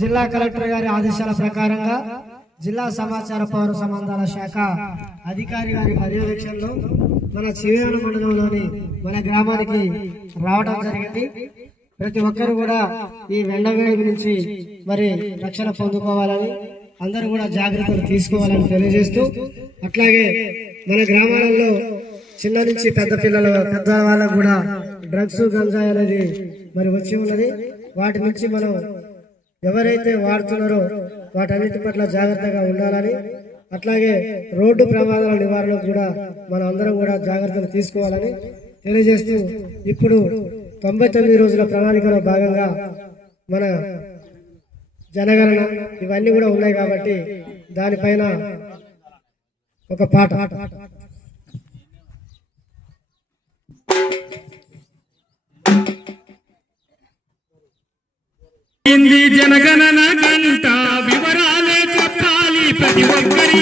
జిల్లా కలెక్టర్ గారి ఆదేశాల ప్రకారంగా జిల్లా సమాచార పౌర సంబంధాల శాఖ అధికారి గారి పర్యవేక్షణలో మన చివేరణ మండలంలోని మన గ్రామానికి రావడం జరిగింది. ప్రతి ఒక్కరు కూడా ఈ వెండవేడి నుంచి మరి రక్షణ పొందుకోవాలని, అందరూ కూడా జాగ్రత్తలు తీసుకోవాలని తెలియజేస్తూ, అట్లాగే మన గ్రామాలలో చిన్న నుంచి పెద్ద పెద్ద వాళ్ళకు కూడా డ్రగ్స్ గంజాయి అనేది మరి వచ్చి ఉన్నది. వాటి నుంచి మనం ఎవరైతే వాడుతున్నారో వాటన్నిటి పట్ల జాగ్రత్తగా ఉండాలని, అట్లాగే రోడ్డు ప్రమాదాల నివారణకు కూడా మనం అందరం కూడా జాగ్రత్తలు తీసుకోవాలని తెలియజేస్తూ, ఇప్పుడు 99 రోజుల ప్రణాళికలో భాగంగా మన జనగణన ఇవన్నీ కూడా ఉన్నాయి కాబట్టి దానిపైన ఒక పాట. జనగణన గంట వివరాలే చెప్పాలి ప్రతి ఒక్కరి